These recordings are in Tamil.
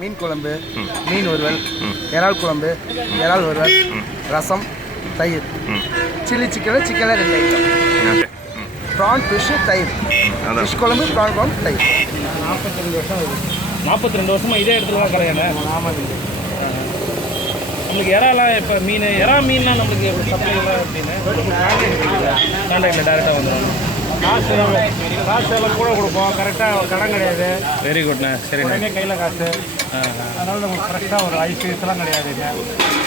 மீன் குழம்பு, மீன் வறுவல், இறால் குழம்பு, இறால் வறுவல், ரசம், தயிர். சில்லி சிக்கனில் 2 ஐட்டம். ப்ரான் ஃபிஷ்ஷு, தயிர். ஃபிஷ் குழம்பு, ப்ரான் குழம்பு, தயிர். 42 வருஷம் ஆகுது. 42 வருஷமாக இதே இடத்துல தான் கடையாண்ணே? ஆமாம். நம்மளுக்கு இறாலாம் இப்போ இறா மீன்லாம் நம்மளுக்கு சப்ளைலாம் அப்படின்னு கான்டாக்டில் டேரெக்டாக வந்துடும். காசு எல்லாம் கூட கொடுப்போம். கரெக்டாக கடன் கிடையாது. வெரி குட்ண்ணே. சரி, உடனே கையில் காசு. அதனால் நமக்கு ஃப்ரெஷ்ஷாக ஒரு ஐஸ்லாம் கிடையாதுங்க.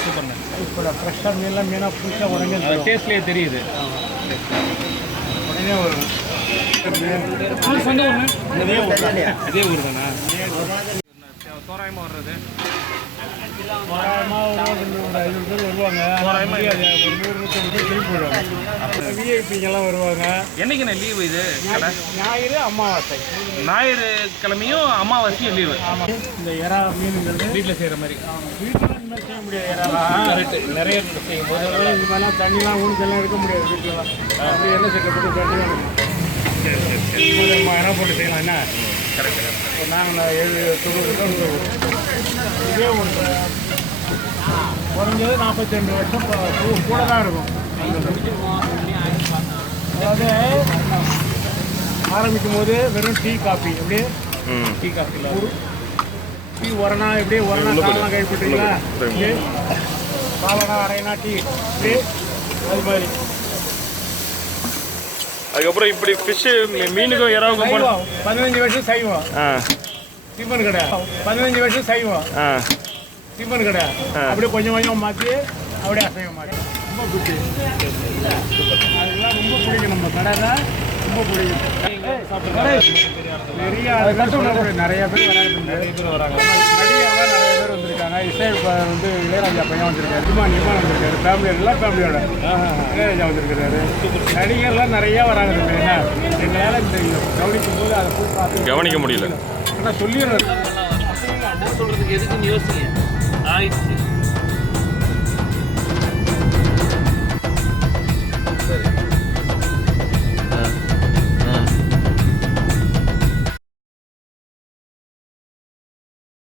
சூப்பர்ண்ணே. இப்போ ஃப்ரெஷ்ஷாக மீனாக புதுசாக உடனே டேஸ்ட்லேயே தெரியுது. உடனே ஒரு சொந்த ஊர் இதே ஊர் தானே? தோராயமாக வர்றது தோராயமாக ஒரு 500 பேர் வருவாங்க. தோராயமாக ஒரு 100-150 பேர் திரும்பி போயிடுவாங்க. விஐபிங்கெல்லாம் வருவாங்க. என்றைக்குண்ணே லீவு இது? ஞாயிறு, அமாவாசை. ஞாயிறு கிழமையும் அமாவாசையும் லீவு. ஆமாம். இந்த இறா மீனுங்கிறது வீட்டில் செய்கிற மாதிரி. வீட்டில் இந்த மாதிரி செய்ய முடியாது. இறாலாம் கரெக்டு. நிறைய செய்யும் போது இது மாதிரிலாம் தண்ணிலாம் ஊனுக்கெல்லாம் இருக்க முடியாது வீட்டிலலாம். அப்படி எண்ணெய் சேர்க்கப்பட்டு தண்ணி வேணும். சரி சரி சரி. இறா போட்டு செய்யலாம். என்ன கரெக்டு. நாங்கள் 70-90 இதே ஒன்று குறைஞ்சது 42 வருஷம் கூட தான் இருக்கும். அதாவது ஆரம்பிக்கும் போது வெறும் டீ காஃபி. எப்படியே டீ காஃபியில் ஒரு டீ உரணா, எப்படியே உரணா காலெலாம் கைப்பற்றீங்களா? காலனா அரைனா டீ இப்படி அது மாதிரி. அதுக்கப்புறம் இப்படி ஃபிஷ்ஷு மீனுக்கும் இறாவுக்கும் 15 வருஷம் செய்வோம். டிஃபன் கடை 15 வருஷம் செய்வோம். டிஃபன் கடை அப்படியே கொஞ்சம் கொஞ்சம் மாற்றி அப்படியே அசைவம் மாற்றி ரொம்ப பிடிக்கும். அதெல்லாம் ரொம்ப பிடிக்கும். நம்ம கடை தான் ரொம்ப பிடிக்கும். நிறைய பேர் வராங்க. நடிகர்லாம் நிறைய பேர் வந்திருக்காங்க. இசை வந்து இளையராஜா பையன் வந்திருக்காரு. இமான் வந்திருக்காரு. ஃபேமிலி எல்லா ஃபேமிலியோட இளையராஜா வந்திருக்கிறாரு. நடிகர்லாம் நிறையா வராங்க. என்ன எங்களால் இந்த கவனிக்கும் போது அதை போய் பார்த்து கவனிக்க முடியல. ஆனால் சொல்லிடுறது சொல்கிறதுக்கு எதுக்குன்னு யோசிங்க. ஆயிடுச்சு.